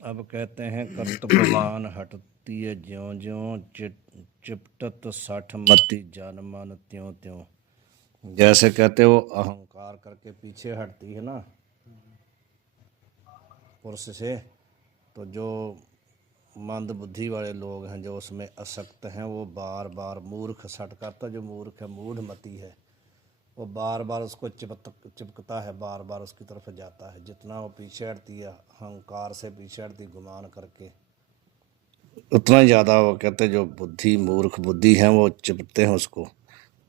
अब कहते हैं कर्तव्यवान हटती है ज्यों ज्यों चिपटत साठ मती जान मान त्यों त्यों। जैसे कहते वो अहंकार करके पीछे हटती है ना पुरुष से, तो जो मंद बुद्धि वाले लोग हैं जो उसमें असक्त हैं वो बार बार मूर्ख सट करता, जो मूर्ख है मूढ़मती है वो बार बार उसको चिपकता है, बार बार उसकी तरफ जाता है। जितना वो पीछे हटती है अहंकार से पीछे हटती गुमान करके, उतना ज़्यादा वो कहते जो बुद्धि मूर्ख बुद्धि है वो चिपटते हैं उसको।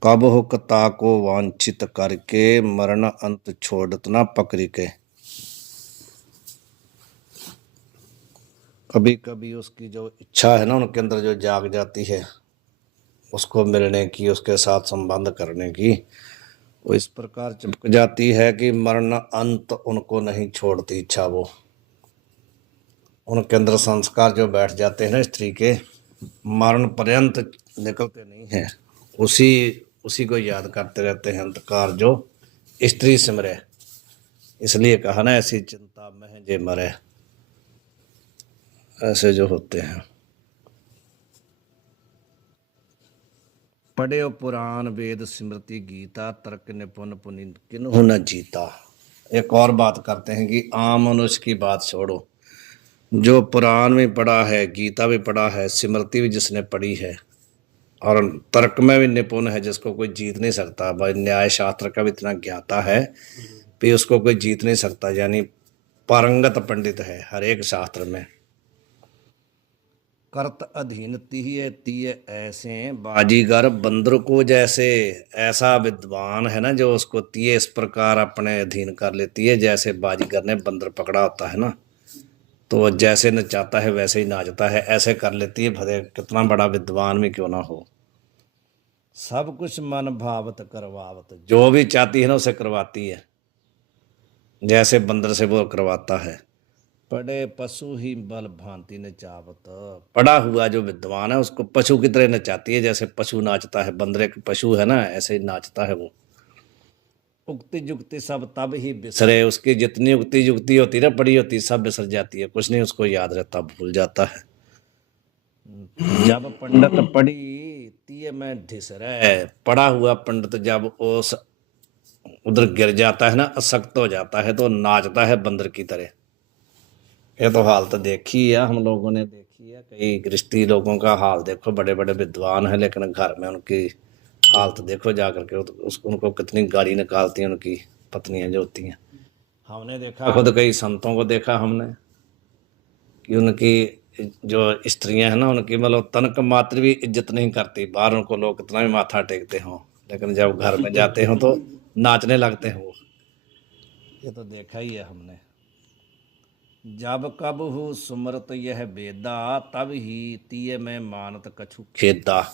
कब हो कता को वांछित करके मरण अंत छोड़त ना पकड़ी के। कभी कभी उसकी जो इच्छा है ना उनके अंदर जो जाग जाती है उसको मिलने की, उसके साथ संबंध करने की, वो इस प्रकार चिपक जाती है कि मरण अंत उनको नहीं छोड़ती इच्छा। वो उनके अंदर संस्कार जो बैठ जाते हैं ना स्त्री के, मरण पर्यंत निकलते नहीं हैं। उसी उसी को याद करते रहते हैं अंतकार जो स्त्री सिमरे। इसलिए कहा ना ऐसी चिंता में जे मरे, ऐसे जो होते हैं। पढ़े पुराण वेद स्मृति गीता तर्क निपुण पुनि किन्हु न जीता। एक और बात करते हैं कि आम मनुष्य की बात छोड़ो, जो पुराण में पढ़ा है, गीता भी पढ़ा है, स्मृति भी जिसने पढ़ी है और तर्क में भी निपुण है, जिसको कोई जीत नहीं सकता। भाई न्याय शास्त्र का भी इतना ज्ञाता है कि उसको कोई जीत नहीं सकता, यानी पारंगत पंडित है हर एक शास्त्र में। कर्त अधीन तीय तीय ऐसे बाजीगर बंदर को जैसे। ऐसा विद्वान है ना जो उसको तीय इस प्रकार अपने अधीन कर लेती है जैसे बाजीगर ने बंदर पकड़ा होता है ना, तो वो जैसे नचाता है वैसे ही नाचता है, ऐसे कर लेती है, भले कितना बड़ा विद्वान भी क्यों ना हो। सब कुछ मन भावत करवावत, जो भी चाहती है ना उसे करवाती है, जैसे बंदर से वो करवाता है। पढ़े पशु ही बल भांति नचावत, पढ़ा हुआ जो विद्वान है उसको पशु की तरह नचाती है, जैसे पशु नाचता है, बंदर एक पशु है ना ऐसे ही नाचता है वो। उक्ति जुक्ति सब तब ही बिसरे, उसकी जितनी उक्ति जुक्ति होती ना पढ़ी होती सब बिसर जाती है, कुछ नहीं उसको याद रहता, भूल जाता है। जब पंडित पढ़ी तीय में ढिसरे, पढ़ा हुआ पंडित जब उस उधर गिर जाता है ना, असक्त हो जाता है, तो नाचता है बंदर की तरह। ये तो हाल तो देखी है, हम लोगों ने देखी है, कई गृहस्थी लोगों का हाल देखो, बड़े बड़े विद्वान हैं लेकिन घर में उनकी हालत देखो जाकर के, उसको उनको कितनी गाली निकालती हैं उनकी पत्नियां जो होती हैं। हमने देखा, खुद कई संतों को देखा हमने कि उनकी जो स्त्रियां हैं ना उनकी मतलब तनक मात्र भी इज्जत नहीं करती। बाहर उनको लोग कितना भी माथा टेकते हों, लेकिन जब घर में जाते हों तो नाचने लगते हैं वो। ये तो देखा ही है हमने। जब कब हो सुमरत यह बेदा तब ही तीय में मानत कछु खेदा।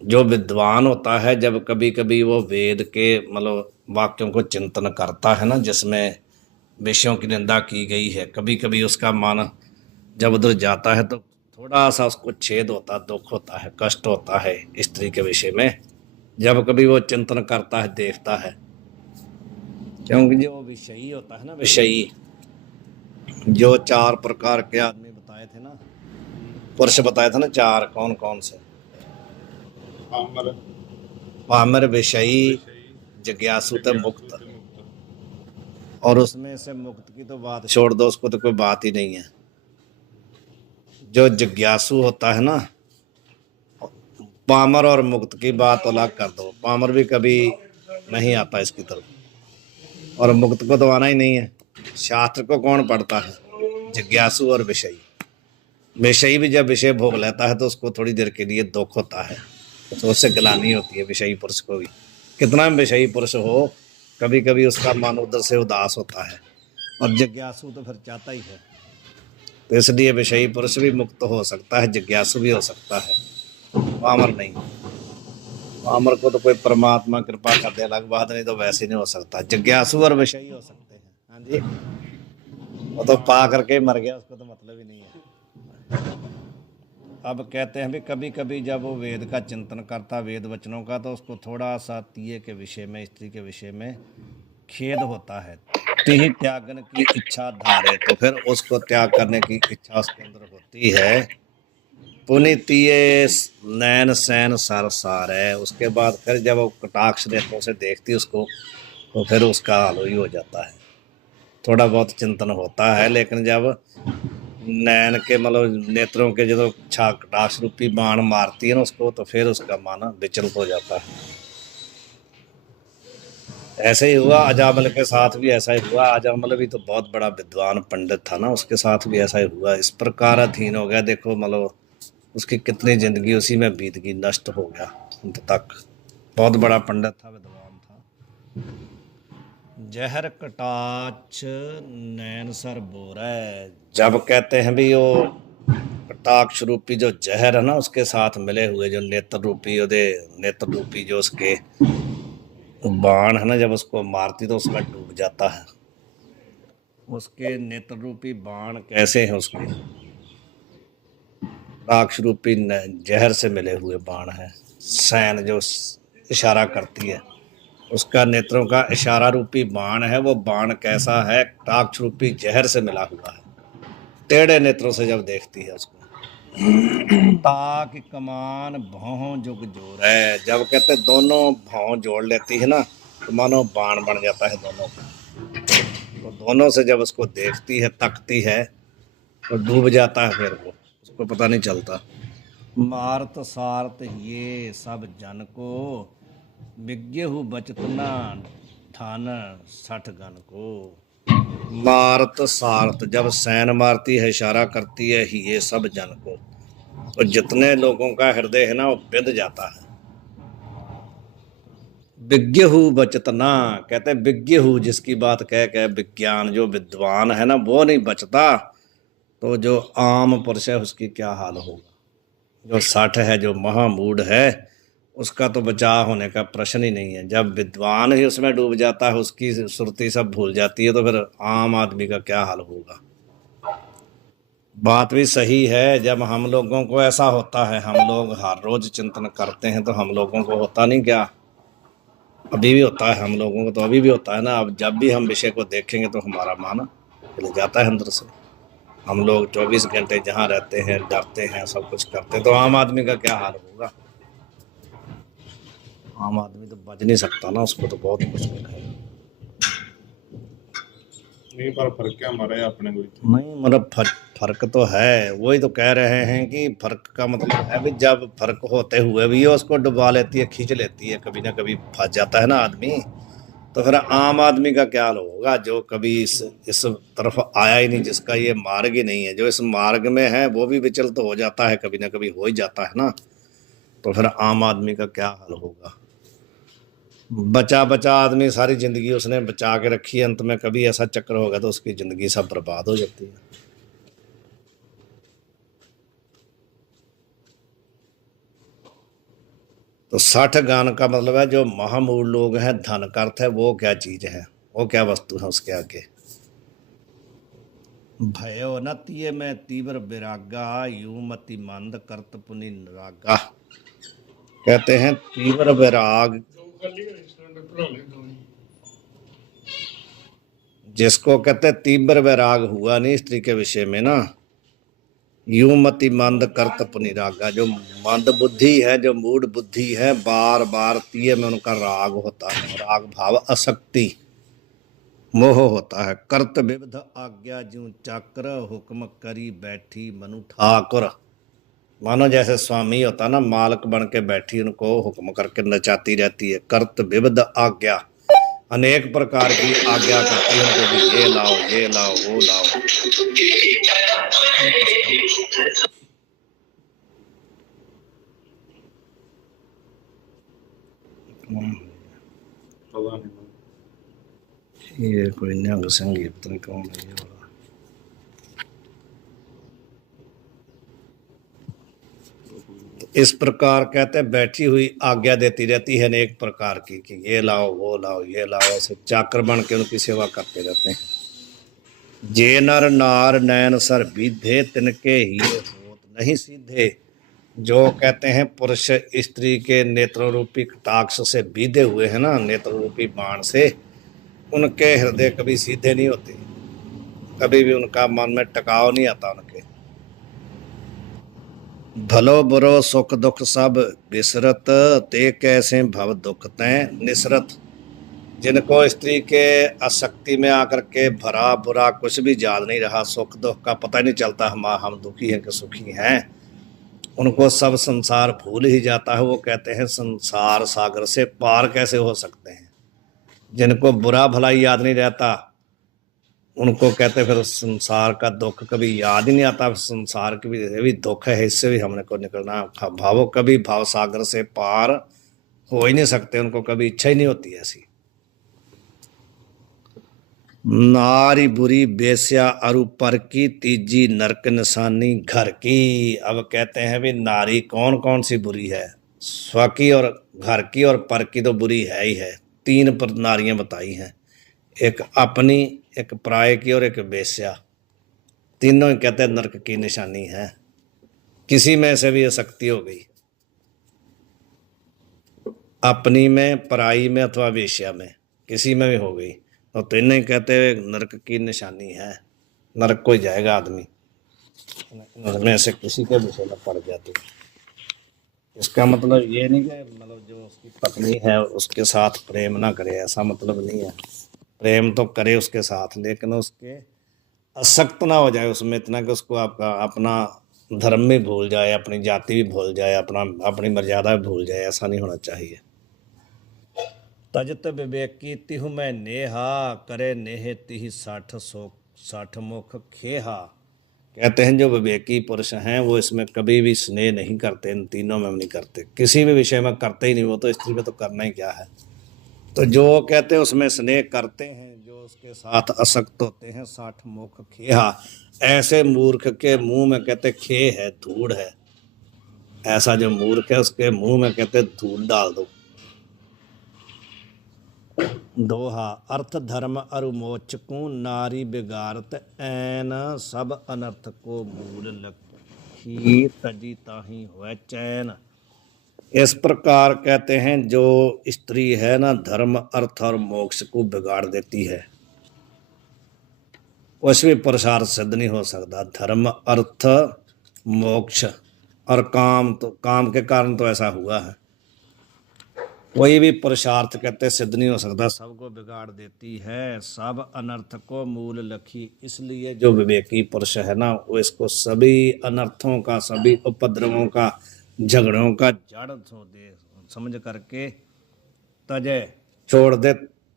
जो विद्वान होता है जब कभी कभी वो वेद के मतलब वाक्यों को चिंतन करता है ना, जिसमें विषयों की निंदा की गई है, कभी कभी उसका मन जब उधर जाता है तो थोड़ा सा उसको छेद होता, दुख होता है, कष्ट होता है स्त्री के विषय में, जब कभी वो चिंतन करता है, देखता है। क्योंकि जो विषयी होता है ना, विषयी जो चार प्रकार के आदमी बताए थे ना, पुरुष बताए थे ना चार, कौन कौन से? पामर, विषयी, जिज्ञासु तो मुक्त। और उसमें से मुक्त की तो बात छोड़ दो, उसको तो कोई बात ही नहीं है। जो जिज्ञासु होता है ना, पामर और मुक्त की बात अलग कर दो, पामर भी कभी नहीं आता इसकी तरफ और मुक्त को तो आना ही नहीं है। शास्त्र को कौन पढ़ता है? जिज्ञासु और विषयी। विषयी भी जब विषय भोग लेता है तो उसको थोड़ी देर के लिए दुख होता है, तो उससे ग्लानि होती है विषयी पुरुष को भी। कितना भी विषयी पुरुष हो, कभी कभी उसका मन उधर से उदास होता है, और जिज्ञासु तो फिर चाहता ही है। तो इसलिए विषयी पुरुष भी मुक्त हो सकता है, जिज्ञासु भी हो सकता है, पामर नहीं। पामर को तो कोई परमात्मा कृपा कर दे अलग बात, नहीं तो वैसे नहीं हो सकता। जिज्ञासु और विषयी हो सकते हैं। हाँ जी, वो तो पा करके मर गया, उसको तो मतलब ही नहीं है। अब कहते हैं भी कभी कभी जब वो वेद का चिंतन करता, वेद वचनों का, तो उसको थोड़ा सा तीये के विषय में, स्त्री के विषय में खेद होता है, मुक्ति ही त्यागन की इच्छा धारे, तो फिर उसको त्याग करने की इच्छा उसके अंदर होती है। पुनीतिये नैन सैन सर सार है, उसके बाद फिर जब वो कटाक्ष नेत्रों से देखती उसको, तो फिर उसका हाल ही हो जाता है। थोड़ा बहुत चिंतन होता है, लेकिन जब नैन के मतलब नेत्रों के जो कटाक्ष रूपी बाण मारती है ना उसको, तो फिर उसका मन विचलित हो जाता है। ऐसे ही हुआ अजामल के साथ भी, ऐसा ही हुआ। अजामल भी तो बहुत बड़ा विद्वान पंडित था ना, उसके साथ भी ऐसा ही हुआ। इस प्रकार अधीन हो गया, देखो मतलब उसकी कितनी जिंदगी उसी में बीत गई, नष्ट हो गया अंत तक। बहुत बड़ा पंडित था, विद्वान था। जहर कटाक्ष नैन सर बोरै, जब कहते हैं भी वो कटाक्ष रूपी जो जहर है ना उसके साथ मिले हुए जो नेत्र रूपी, नेत्र रूपी जो उसके बाण है ना, जब उसको मारती तो उसमें डूब जाता है। उसके नेत्र रूपी बाण कैसे हैं, उसके राक्ष रूपी जहर से मिले हुए बाण है। सैन जो इशारा करती है, उसका नेत्रों का इशारा रूपी बाण है। वो बाण कैसा है, टाक्ष रूपी जहर से मिला हुआ है। टेढ़े नेत्रों से जब देखती है उसको, ताक कमान भौं जुग जोर है, जब कहते दोनों भौं जोड़ लेती है ना, तो मानो बाण बन जाता है दोनों का। तो दोनों से जब उसको देखती है, तकती है, तो डूब जाता है, फिर वो उसको पता नहीं चलता। मारत सारत ये सब जन को, विज्ञहु बचत न ठान 60 गन को। मारत सारत, जब सैन मारती है, इशारा करती है ही ये सब जन को, तो जितने लोगों का हृदय है ना वो बिंद जाता है। विज्ञहु बचत ना, कहते विज्ञहु, जिसकी बात कह विज्ञान जो विद्वान है ना वो नहीं बचता, तो जो आम पुरुष है उसकी क्या हाल होगा। जो 60 है, जो महामूढ़ है, उसका तो बचाव होने का प्रश्न ही नहीं है। जब विद्वान ही उसमें डूब जाता है, उसकी सुरती सब भूल जाती है, तो फिर आम आदमी का क्या हाल होगा। बात भी सही है। जब हम लोगों को ऐसा होता है, हम लोग हर रोज चिंतन करते हैं, तो हम लोगों को होता नहीं क्या, अभी भी होता है हम लोगों को, तो अभी भी होता है ना। अब जब भी हम विषय को देखेंगे तो हमारा मन हिल जाता है अंदर से। हम लोग 24 घंटे जहाँ रहते हैं, डरते हैं, सब कुछ करते हैं, तो आम आदमी का क्या हाल होगा। आम आदमी तो बच नहीं सकता ना, उसको तो बहुत मुश्किल है। नहीं पर फर्क क्या हमारा है अपने को, नहीं मतलब फर्क तो है। वही तो कह रहे हैं कि फर्क का मतलब है भी, जब फर्क होते हुए भी उसको डुबा लेती है, खींच लेती है, कभी ना कभी फंस जाता है ना आदमी, तो फिर आम आदमी का क्या हाल होगा, जो कभी इस तरफ आया ही नहीं, जिसका ये मार्ग ही नहीं है। जो इस मार्ग में है वो भी विचलित तो हो जाता है, कभी ना कभी हो ही जाता है ना, तो फिर आम आदमी का क्या हाल होगा। बचा बचा आदमी, सारी जिंदगी उसने बचा के रखी है, अंत में कभी ऐसा चक्र होगा तो उसकी जिंदगी सब बर्बाद हो जाती है। तो 60 गान का मतलब है जो महामूल लोग हैं, धन का अर्थ है वो क्या चीज है, वो क्या वस्तु है उसके आगे। भयो न तिये में तीव्र विरागा, यूं मति मंद करत पुनि रागा। कहते हैं तीव्र वैराग, जिसको कहते हैं तीव्र वैराग हुआ नहीं स्त्री के विषय में ना, यूं मति मंद करत पुनि रागा, जो मंद बुद्धि है, जो मूढ़ बुद्धि है, बार बार तीय में उनका राग होता है। राग भाव आसक्ति, मोह होता है। करत विविध आज्ञा ज्यों चाकर, हुक्म करी बैठी मनु ठाकुर। मानो जैसे स्वामी होता ना, मालक बन के बैठी उनको हुक्म करके नचाती रहती है। करत विविध आज्ञा, अनेक प्रकार की आज्ञा करती है उनको कि ये लाओ, ये लाओ, वो लाओ। पता नहीं। ये कोई निहंग संगीत नहीं, कौन है ये वाला। इस प्रकार कहते हैं बैठी हुई आज्ञा देती रहती है अनेक प्रकार की, कि ये लाओ, वो लाओ, ये लाओ, ऐसे चाकर बन के उनकी सेवा करते रहते हैं। जे नर नार नैन सर बीधे, तिनके ही होत नहीं सीधे। जो कहते हैं पुरुष स्त्री के नेत्र रूपी कटाक्ष से बीधे हुए हैं ना, नेत्र रूपी बाण से, उनके हृदय कभी सीधे नहीं होते, कभी भी उनका मन में टकाव नहीं आता उनके। भलो बुरो सुख दुख सब बिसरत, ते कैसे भव दुख तैं निसरत। जिनको स्त्री के आसक्ति में आकर के भरा बुरा कुछ भी याद नहीं रहा, सुख दुख का पता ही नहीं चलता, हम दुखी हैं कि सुखी हैं, उनको सब संसार भूल ही जाता है। वो कहते हैं संसार सागर से पार कैसे हो सकते हैं। जिनको बुरा भला याद नहीं रहता, उनको कहते फिर संसार का दुख कभी याद ही नहीं आता। संसार के भी दुख है, इससे भी हमने को निकलना। भावो कभी भाव सागर से पार हो ही नहीं सकते, उनको कभी इच्छा ही नहीं होती ऐसी। नारी बुरी बेस्या अरु पर की, तीजी नरक निशानी घर की। अब कहते हैं भी नारी कौन कौन सी बुरी है, स्व की और घर की और पर की तो बुरी है ही है। तीन पर नारियां बताई हैं, एक अपनी, एक पराये की और एक बेस्या। तीनों ही कहते हैं नरक की निशानी है। किसी में से भी आसक्ति हो गई, अपनी में, पराई में अथवा वेश्या में, किसी में भी हो गई तो तीनों ही कहते हैं नरक की निशानी है। नरक को जाएगा आदमी में से किसी के विषय में पड़ गया तो। इसका मतलब ये नहीं कि मतलब जो उसकी पत्नी है उसके साथ प्रेम ना करे, ऐसा मतलब नहीं है। प्रेम तो करे उसके साथ, लेकिन उसके आसक्त ना हो जाए उसमें इतना कि उसको आपका अपना धर्म भी भूल जाए, अपनी जाति भी भूल जाए, अपनी मर्यादा भी भूल जाए। ऐसा नहीं होना चाहिए। तजत विवेकी तिहु मैं नेहा, करे नेह तिहि 60 मुख खेहा। कहते हैं जो विवेकी पुरुष हैं वो इसमें कभी भी स्नेह नहीं करते, इन तीनों में नहीं करते, किसी भी विषय में करते ही नहीं। वो तो स्त्री में तो करना ही क्या है। तो जो कहते हैं उसमें स्नेह करते हैं, जो उसके साथ आसक्त होते हैं। 60 मुख खेहा, ऐसे मूर्ख के मुंह में कहते खे है, धूड़ है। ऐसा जो मूर्ख है उसके मुंह में कहते धूल डाल दो। दोहा अर्थ धर्म अरु मोक्ष को, नारी बिगारत ऐन सब अनर्थ को मूल लखी, तजी ताही हुए चैन। इस प्रकार कहते हैं जो स्त्री है ना, धर्म अर्थ और मोक्ष को बिगाड़ देती है, कुछ भी पुरुषार्थ सिद्ध नहीं हो सकता। धर्म अर्थ मोक्ष और काम, तो काम के कारण तो ऐसा हुआ है। कोई भी पुरुषार्थ कहते सिद्ध नहीं हो सकता, सबको बिगाड़ देती है। सब अनर्थ को मूल लखी, इसलिए जो विवेकी पुरुष है ना, वो इसको सभी अनर्थों का, सभी उपद्रवों का, झगड़ों का जड़ समझ करके तजे छोड़ दे,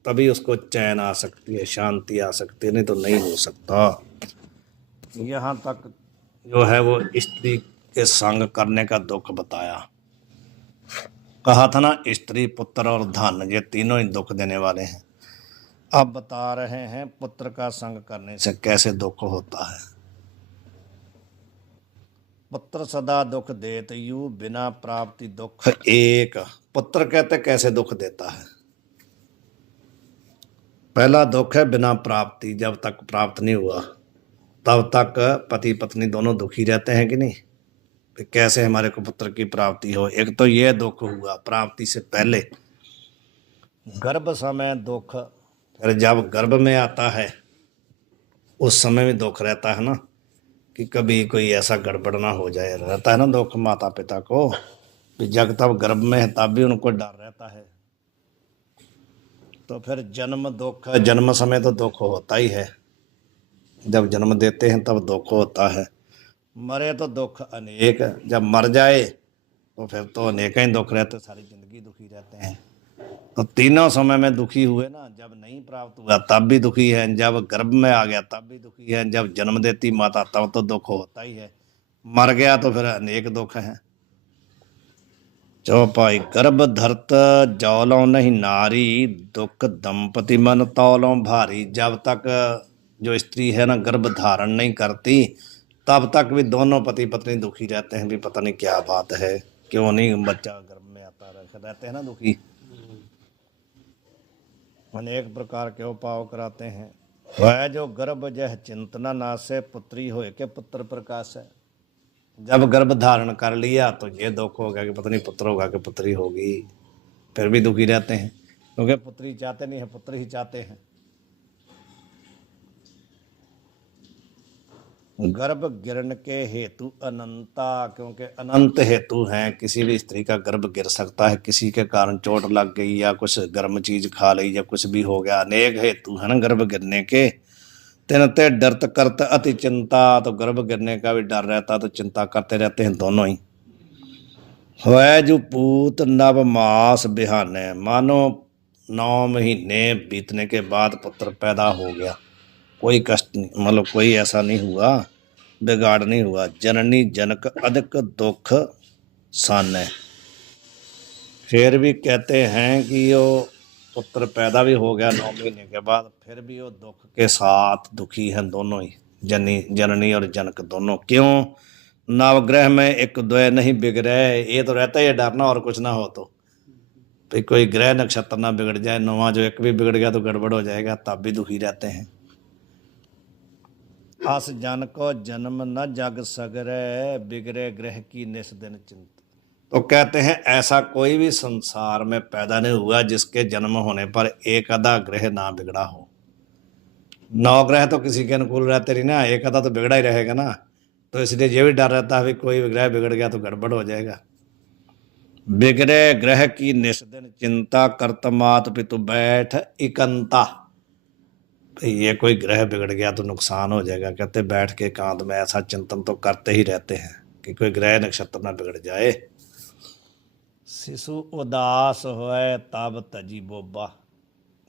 तभी उसको चैन आ सकती है, शांति आ सकती है, नहीं तो नहीं हो सकता। यहाँ तक जो है वो स्त्री के संग करने का दुख बताया। कहा था ना स्त्री पुत्र और धन ये तीनों ही दुख देने वाले हैं। अब बता रहे हैं पुत्र का संग करने से कैसे दुख होता है। पुत्र सदा दुख देत यू, बिना प्राप्ति दुख एक। पुत्र कहते कैसे दुख देता है। पहला दुख है बिना प्राप्ति, जब तक प्राप्त नहीं हुआ तब तक पति पत्नी दोनों दुखी रहते हैं कि नहीं। कैसे हमारे को पुत्र की प्राप्ति हो। एक तो यह दुख हुआ प्राप्ति से पहले, गर्भ समय दुख, फिर जब गर्भ में आता है उस समय में दुख रहता है ना, कि कभी कोई ऐसा गड़बड़ ना हो जाए, रहता है ना दुख माता पिता को। जब तब गर्भ में है तब भी उनको डर रहता है। तो फिर जन्म दुख, जन्म समय तो दुख होता ही है, जब जन्म देते हैं तब दुख होता है। मरे तो दुख अनेक, जब मर जाए तो फिर तो अनेक ही दुख रहते, सारी जिंदगी दुखी रहते हैं। तो तीनों समय में दुखी हुए ना, जब नहीं प्राप्त हुआ तब भी दुखी है, जब गर्भ में आ गया तब भी दुखी है, जब जन्म देती माता तब तो दुख होता ही है, मर गया तो फिर अनेक दुख हैं। चौपाई गर्भ धरत जौलों नहीं नारी, दुख दंपति मन तौलों भारी। जब तक जो स्त्री है ना गर्भ धारण नहीं करती तब तक भी दोनों पति पत्नी दुखी रहते हैं। भी पता नहीं क्या बात है, क्यों नहीं बच्चा गर्भ में आता रहते हैं ना दुखी। अनेक प्रकार के उपाय कराते हैं। वह जो गर्भ जह चिंतना नासे, पुत्री हो के पुत्र प्रकाश है। जब गर्भ धारण कर लिया तो ये दुख होगा कि पत्नी पुत्र होगा कि पुत्री होगी, फिर भी दुखी रहते हैं, क्योंकि पुत्री चाहते नहीं है, पुत्र ही चाहते हैं। गर्भ गिरन के हेतु अनंता, क्योंकि अनंत हेतु हैं। किसी भी स्त्री का गर्भ गिर सकता है, किसी के कारण चोट लग गई या कुछ गर्म चीज खा ली या कुछ भी हो गया, अनेक हेतु है ना गर्भ गिरने के। तिनते डरत करत अति चिंता, तो गर्भ गिरने का भी डर रहता, तो चिंता करते रहते हैं दोनों ही। है जो पूत नव मास बिहाने, मानो 9 महीने बीतने के बाद पुत्र पैदा हो गया, कोई कष्ट नहीं, मतलब कोई ऐसा नहीं हुआ, बिगाड़ नहीं हुआ। जननी जनक अधिक दुख साने, फिर भी कहते हैं कि यो पुत्र पैदा भी हो गया 9 महीने के बाद, फिर भी वो दुख के साथ दुखी हैं दोनों ही, जननी और जनक दोनों। क्यों? नवग्रह में एक द्वय नहीं बिगड़े, ये तो रहता है डरना और कुछ ना हो तो भाई कोई ग्रह नक्षत्र ना बिगड़ जाए, नौवा जो एक भी बिगड़ गया तो गड़बड़ हो जाएगा, तब भी दुखी रहते हैं। अस जन को जन्म न जग सगरे, बिगड़े ग्रह की निस दिन चिंत। तो कहते हैं ऐसा कोई भी संसार में पैदा नहीं हुआ जिसके जन्म होने पर एक आधा ग्रह ना बिगड़ा हो। 9 ग्रह तो किसी के अनुकूल रहते नहीं ना, एक आधा तो बिगड़ा ही रहेगा ना, तो इसलिए ये भी डर रहता है कि कोई ग्रह बिगड़ गया तो गड़बड़ हो जाएगा। बिगड़े ग्रह की निस दिन चिंता, करत मात पितु बैठ इकंता। ये कोई ग्रह बिगड़ गया तो नुकसान हो जाएगा, कहते बैठ के एकांत में ऐसा चिंतन तो करते ही रहते हैं कि कोई ग्रह नक्षत्र ना बिगड़ जाए। शिशु उदास होए तब तजी बोबा,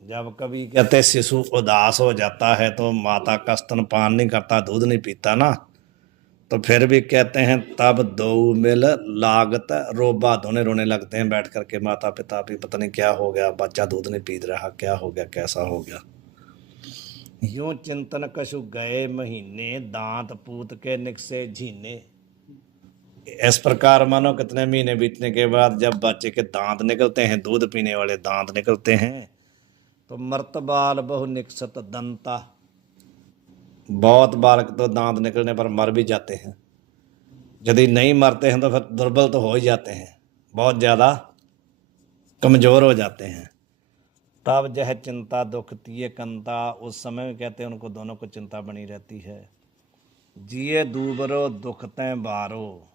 जब कभी कहते शिशु उदास हो जाता है तो माता का स्तनपान नहीं करता, दूध नहीं पीता ना, तो फिर भी कहते हैं तब दो मिल लागत रोबा, धोने रोने लगते हैं बैठ करके माता पिता भी, पता नहीं क्या हो गया, बच्चा दूध नहीं पी रहा, क्या हो गया, कैसा हो गया। यूं चिंतन कछु गए महीने, दांत पूत के निकसे झीने। इस प्रकार मानो कितने महीने बीतने के बाद जब बच्चे के दांत निकलते हैं, दूध पीने वाले दांत निकलते हैं, तो मर्तबाल बहु निकसत दंता, बहुत बालक तो दांत निकलने पर मर भी जाते हैं, यदि नहीं मरते हैं तो फिर दुर्बल तो हो ही जाते हैं, बहुत ज़्यादा कमज़ोर हो जाते हैं। तब यह चिंता दुख तिये कंता, उस समय में कहते हैं उनको दोनों को चिंता बनी रहती है। जिए दूबरो दुख तैं बारो,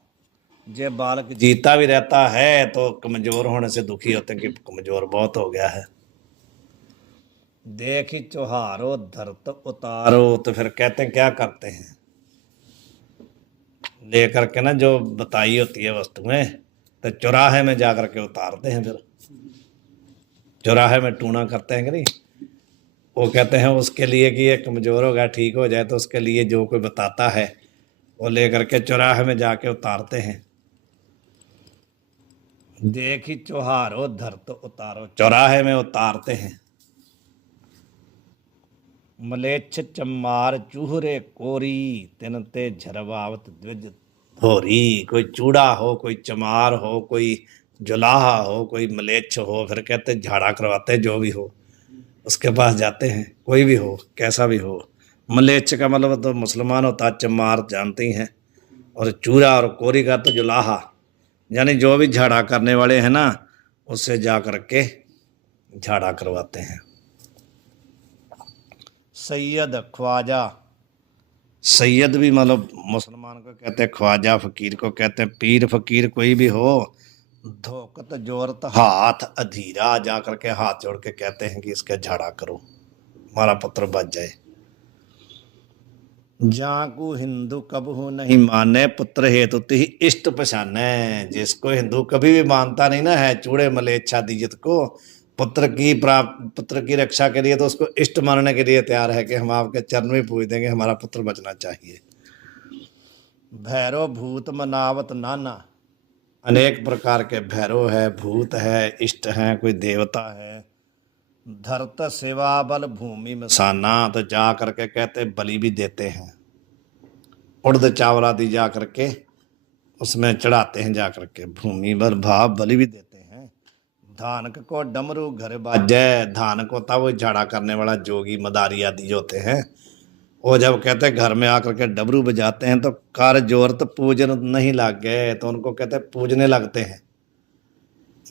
जे बालक जीता भी रहता है तो कमज़ोर होने से दुखी होते हैं कि कमज़ोर बहुत हो गया है। देखी चौहारो धरत उतारो, तो फिर कहते हैं क्या करते हैं, लेकर के ना जो बताई होती है वस्तुएं, तो चौराहे में जा करके उतारते हैं, फिर चौराहे में टूना करते हैं कि नहीं, वो कहते हैं उसके लिए कि ये कमज़ोर हो गया, ठीक हो जाए, तो उसके लिए जो कोई बताता है वो लेकर के चौराहे में जाके उतारते हैं। देखी चौहारो धरत उतारो, चौराहे में उतारते हैं। मलेच्छ चम्मार चूहरे कोरी, तिनते झरवावत द्विज धोरी। कोई चूड़ा हो, कोई चमार हो, कोई जुलाहा हो, कोई मलेच्छ हो, फिर कहते झाड़ा करवाते, जो भी हो उसके पास जाते हैं, कोई भी हो कैसा भी हो। मलेच्छ का मतलब तो मुसलमान होता, चमार जानते ही हैं, और चूड़ा और कोरी का तो जुलाहा, यानी जो भी झाड़ा करने वाले हैं ना, उससे जा कर के झाड़ा करवाते हैं। सैयद ख्वाजा, सैयद भी मतलब मुसलमान को कहते हैं, ख्वाजा फकीर को कहते हैं, पीर फकीर कोई भी हो। धोकत जोरत हाथ अधीरा, जा करके हाथ जोड़ के कहते हैं कि इसके झाड़ा करो, हमारा पुत्र बच जाए। जाकू हिंदू कबहू नहीं माने, पुत्र हेतु ही इष्ट पहचाने। जिसको हिंदू कभी भी मानता नहीं ना है चूड़े मलेच्छा दीजित को, पुत्र की रक्षा के लिए तो उसको इष्ट मानने के लिए तैयार है कि हम आपके चरण में पूज देंगे, हमारा पुत्र बचना चाहिए। भैरव भूत मनावत नाना, अनेक प्रकार के भैरव है, भूत है, इष्ट हैं, कोई देवता है। धरत सेवा बल भूमि में साना, तो जा करके कहते बलि भी देते हैं, उड़द चावल आदि जा करके उसमें चढ़ाते हैं, जा करके भूमि बल भाव बलि भी देते हैं। धानक को डमरू घर बाजे, धानक होता वो झाड़ा करने वाला जोगी मदारी आदि जो होते हैं, वो जब कहते हैं घर में आकर के डमरू बजाते हैं तो कार जोरत पूजन नहीं लग गए, तो उनको कहते हैं पूजने लगते हैं,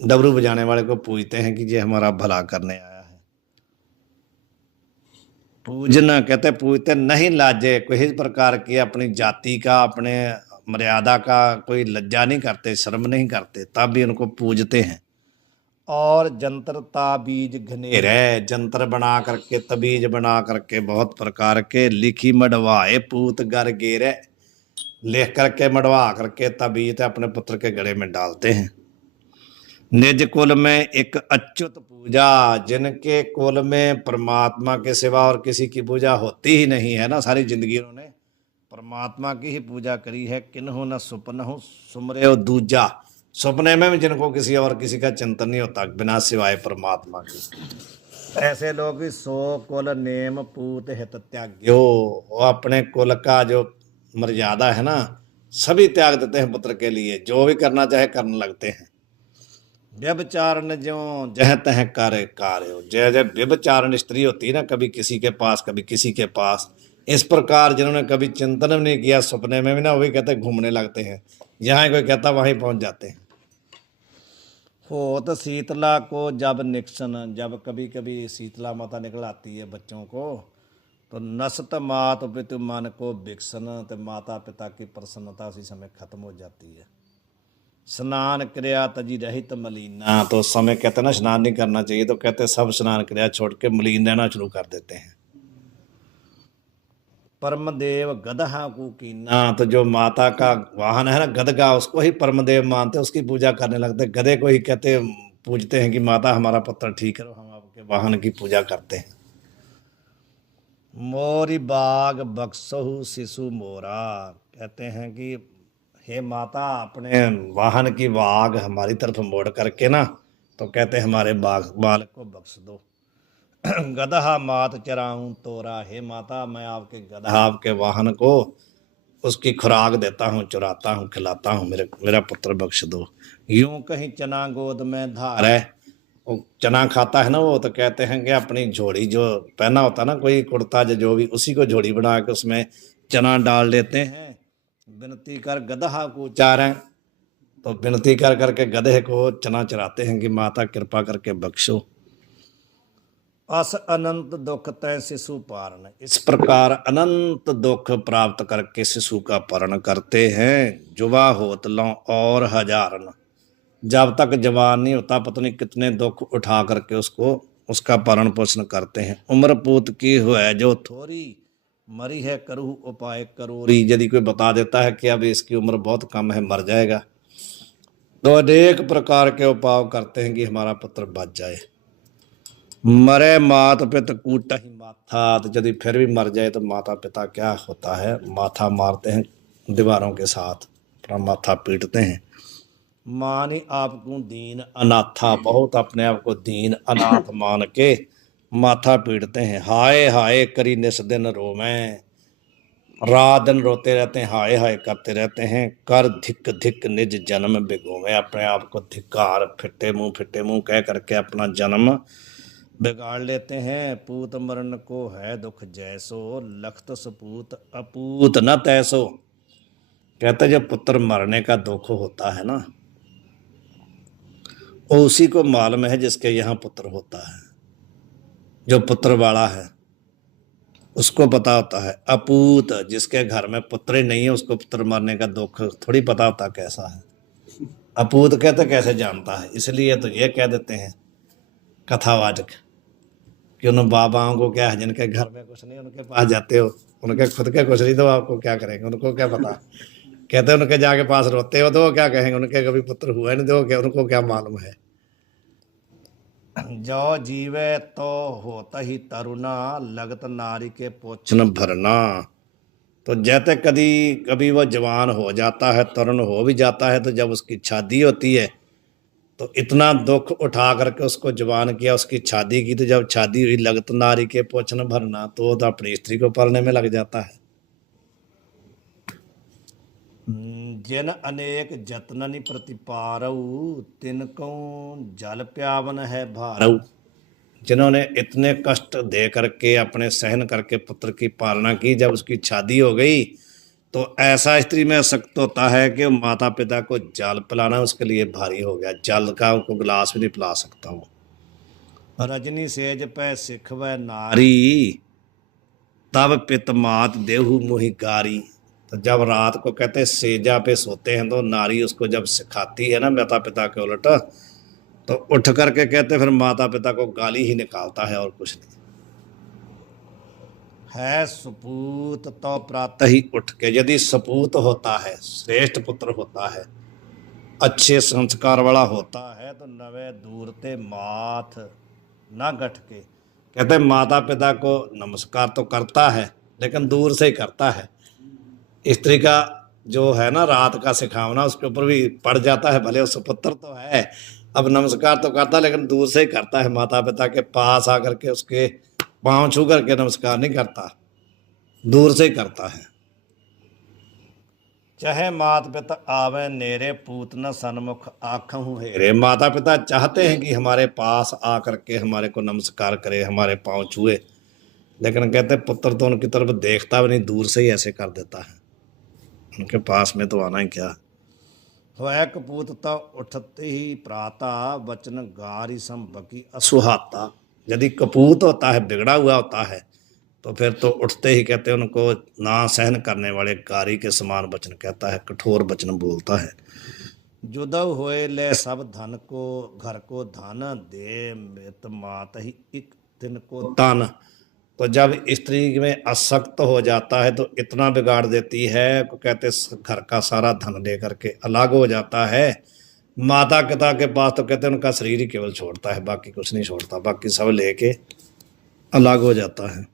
डमरू बजाने वाले को पूजते हैं कि ये हमारा भला करने आया है। पूजना कहते पूजते नहीं लाजे, कोई प्रकार की अपनी जाति का अपने मर्यादा का कोई लज्जा नहीं करते, शर्म नहीं करते, तब भी उनको पूजते हैं। और जंतर ताबीज घनेरे, जंतर बना करके तबीज बना करके बहुत प्रकार के लिखी मढ़वाए पूत गर गेरे, लिख करके मढ़वा करके तबीज अपने पुत्र के गले में डालते हैं। निज कुल में एक अच्युत पूजा, जिनके कुल में परमात्मा के सिवा और किसी की पूजा होती ही नहीं है ना, सारी जिंदगी उन्होंने परमात्मा की ही पूजा करी है। किन्हु न सुपनहु सुमरे दूजा, सपने में भी जिनको किसी और किसी का चिंतन नहीं होता बिना सिवाय परमात्मा के, ऐसे लोग भी सो कुल नेम पूत हित त्याग्यो, वो अपने कुल का जो मर्यादा है ना सभी त्याग देते हैं पुत्र के लिए, जो भी करना चाहे करने लगते हैं। व्यभिचारण ज्यों जह तह कार्य कार्य, जय जय व्यभिचारण स्त्री होती है ना, कभी किसी के पास कभी किसी के पास, इस प्रकार जिन्होंने कभी चिंतन भी नहीं किया, सपने में भी ना, वही कहते घूमने लगते हैं, जहाँ कोई कहता वहीं पहुंच जाते हैं। होत शीतला को जब निक्सन, जब कभी कभी शीतला माता निकल आती है बच्चों को, तो नसत मात पितु मन को विकसन, तो माता पिता की प्रसन्नता उसी समय खत्म हो जाती है। स्नान क्रिया तजी रहित मलीना, तो समय कहते ना स्नान नहीं करना चाहिए, तो कहते सब स्नान क्रिया छोड़ के मलीन रहना शुरू कर देते हैं। परमदेव गदहा को कीना, तो जो माता का वाहन है ना गदगा, उसको ही परमदेव मानते, उसकी पूजा करने लगते, गधे को ही कहते पूजते हैं कि माता हमारा पुत्र ठीक करो, हम आपके वाहन की पूजा करते हैं। मोरी बाग बक्सहु शिशु मोरा, कहते हैं कि हे माता अपने वाहन की वाग हमारी तरफ मोड़ करके ना, तो कहते हमारे बालक को बख्श दो। गदहा मात चराऊं तोरा, हे माता मैं आपके गदहा आपके वाहन को उसकी खुराक देता हूँ, चुराता हूँ, खिलाता हूँ, मेरा पुत्र बख्श दो। यूं कहीं चना गोद में धार है, वो चना खाता है ना वो, तो कहते हैं कि अपनी झोड़ी जो पहना होता है ना कोई कुर्ता जो भी, उसी को झोड़ी बना के उसमें चना डाल देते हैं। विनती कर गदहा को चारें, तो विनती कर करके गधे को चना चराते हैं कि माता कृपा करके बख्शो। अस अनंत दुख तय शिशु पारण, इस प्रकार अनंत दुख प्राप्त करके शिशु का पारण करते हैं। जुबा होत लो और हजारन, जब तक जवान नहीं होता पत्नी कितने दुख उठा करके उसका पालन पोषण करते हैं। उम्र पूत की है जो थोड़ी, मरी है करू उपाय करोरी, यदि कोई बता देता है कि अब इसकी उम्र बहुत कम है मर जाएगा, तो अनेक प्रकार के उपाय करते हैं कि हमारा पुत्र बच जाए। मरे मात पिता कूट ही माथा, तो यदि फिर भी मर जाए तो माता पिता क्या होता है, माथा मारते हैं दीवारों के साथ, अपना माथा पीटते हैं। मानी आपको दीन अनाथा, बहुत अपने आप को दीन अनाथ मान के माथा पीटते हैं। हाय हाय करी निस दिन रोवें, रात दिन रोते रहते हैं, हाय हाय करते रहते हैं। कर धिक धिक निज जन्म बिगोवे, अपने आप को धिक्कार फिट्टे मुंह कह करके अपना जन्म बिगाड़ लेते हैं। पूत मरण को है दुख जैसो, लखत सपूत अपूत न तैसो, कहते जब पुत्र मरने का दुख होता है ना, वो उसी को मालूम है जिसके यहाँ पुत्र होता है, जो पुत्र वाला है उसको पता होता है। अपूत, जिसके घर में पुत्र ही नहीं है उसको पुत्र मरने का दुख थोड़ी पता होता कैसा है। अपूत कहते कैसे जानता है, इसलिए तो ये कह देते हैं कथावाचक कि उन बाबाओं को क्या है जिनके घर में कुछ नहीं, उनके पास जाते हो, उनके खुद के कुछ नहीं तो आपको क्या करेंगे, उनको क्या पता। कहते हैं उनके जाके पास रोते हो तो वो क्या कहेंगे, उनके कभी पुत्र हुआ नहीं तो क्या, उनको क्या मालूम है। जो जीवे तो होता ही तरुणा, लगत नारी के पोषण भरना, तो जैसे कभी वो जवान हो जाता है, तरुण हो भी जाता है, तो जब उसकी शादी होती है तो इतना दुख उठा करके उसको जवान किया, उसकी शादी की, तो जब शादी हुई लगत नारी के पोषण भरना, तो वो तो अपनी स्त्री को पालने में लग जाता है। जिन अनेक जतननि प्रतिपारऊ, तिनको जल प्यावन है भारऊ, जिन्होंने इतने कष्ट दे करके अपने सहन करके पुत्र की पालना की, जब उसकी शादी हो गई तो ऐसा स्त्री में सख्त होता है कि माता पिता को जल पिलाना उसके लिए भारी हो गया, जल का उसको गिलास भी नहीं पिला सकता वो। रजनी सेज पे सिखव नारी, तब पित मात देहु मोहि गारी। तो जब रात को कहते हैं सेजा पे सोते हैं तो नारी उसको जब सिखाती है ना माता पिता के उलट, तो उठ करके कहते फिर माता पिता को गाली ही निकालता है और कुछ नहीं है। सपूत तो प्रातः ही उठ के, यदि सपूत होता है, श्रेष्ठ पुत्र होता है, अच्छे संस्कार वाला होता है, तो नवे दूरते माथ ना गठ के, कहते हैं माता पिता को नमस्कार तो करता है लेकिन दूर से ही करता है। स्त्री का जो है ना रात का सिखावना उसके ऊपर भी पड़ जाता है, भले वो सुपुत्र तो है, अब नमस्कार तो करता लेकिन दूर से ही करता है, माता पिता के पास आकर के उसके पांव छू करके नमस्कार नहीं करता, दूर से ही करता है। चाहे माता पिता आवे नेरे पूत न सन्मुख आँखों हेरे। माता पिता चाहते हैं कि हमारे पास आकर के हमारे को नमस्कार करे, हमारे पांव छुए, लेकिन कहते हैं पुत्र तो उनकी तरफ देखता भी नहीं, दूर से ही ऐसे कर देता है, उनके पास में तो आना ही क्या। होय कपूत तो उठते ही प्राता वचन गारी संभकी असुहाता। यदि कपूत होता है, बिगड़ा हुआ होता है, तो फिर तो उठते ही कहते हैं उनको ना सहन करने वाले गारी के समान वचन कहता है, कठोर वचन बोलता है। जुदव होए ले सब धन को घर को धन दे मित मात ही एक दिन को तन। तो जब स्त्री में आसक्त हो जाता है तो इतना बिगाड़ देती है, को कहते घर का सारा धन लेकर के अलग हो जाता है। माता पिता के पास तो कहते हैं उनका शरीर ही केवल छोड़ता है, बाकी कुछ नहीं छोड़ता, बाकी सब लेके अलग हो जाता है।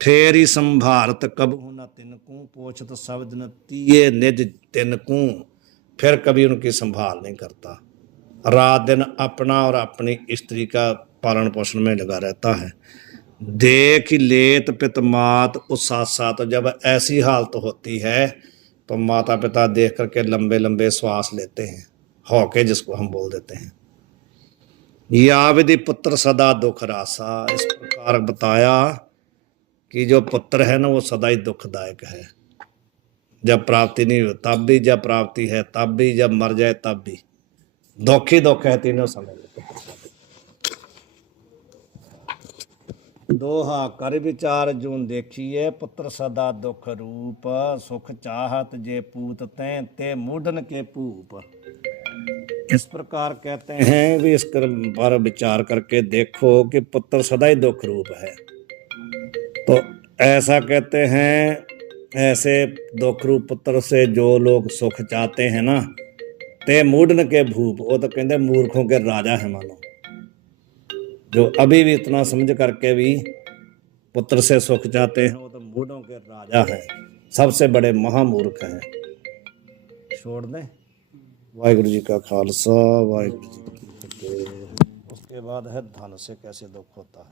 फेर ही संभारत कब हूँ न तिनकू पोछत सब दिन तिये निज तिनकू। फिर कभी उनकी संभाल नहीं करता, रात दिन अपना और अपनी स्त्री का पालन पोषण में लगा रहता है। देख लेत पित मात उसासा। तो जब ऐसी हालत होती है तो माता पिता देख करके लंबे लंबे श्वास लेते हैं, हौके जिसको हम बोल देते हैं। या विधि पुत्र सदा दुख रासा। इस प्रकार बताया कि जो पुत्र है ना वो सदा ही दुखदायक है, जब प्राप्ति नहीं हो तब भी, जब प्राप्ति है तब भी, जब मर जाए तब भी, दुख ही दुख है तीनों समय। दोहा कर विचार जून देखिए पुत्र सदा दुख रूप। सुख चाहत जे पूत तैं ते मूढ़न के पूप। इस प्रकार कहते हैं भी इस पर विचार करके देखो कि पुत्र सदा ही दुख रूप है। तो ऐसा कहते हैं, ऐसे दुख रूप पुत्र से जो लोग सुख चाहते हैं ना, ते मूढ़न के भूप, वो तो कहते मूर्खों के राजा है मानो, जो अभी भी इतना समझ करके भी पुत्र से सुख चाहते हैं, वो तो मूढ़ों के राजा हैं, सबसे बड़े महामूर्ख हैं। छोड़ दें। वाहिगुरु जी का खालसा, वाहिगुरु जी की फतेह। उसके बाद है धन से कैसे दुख होता है।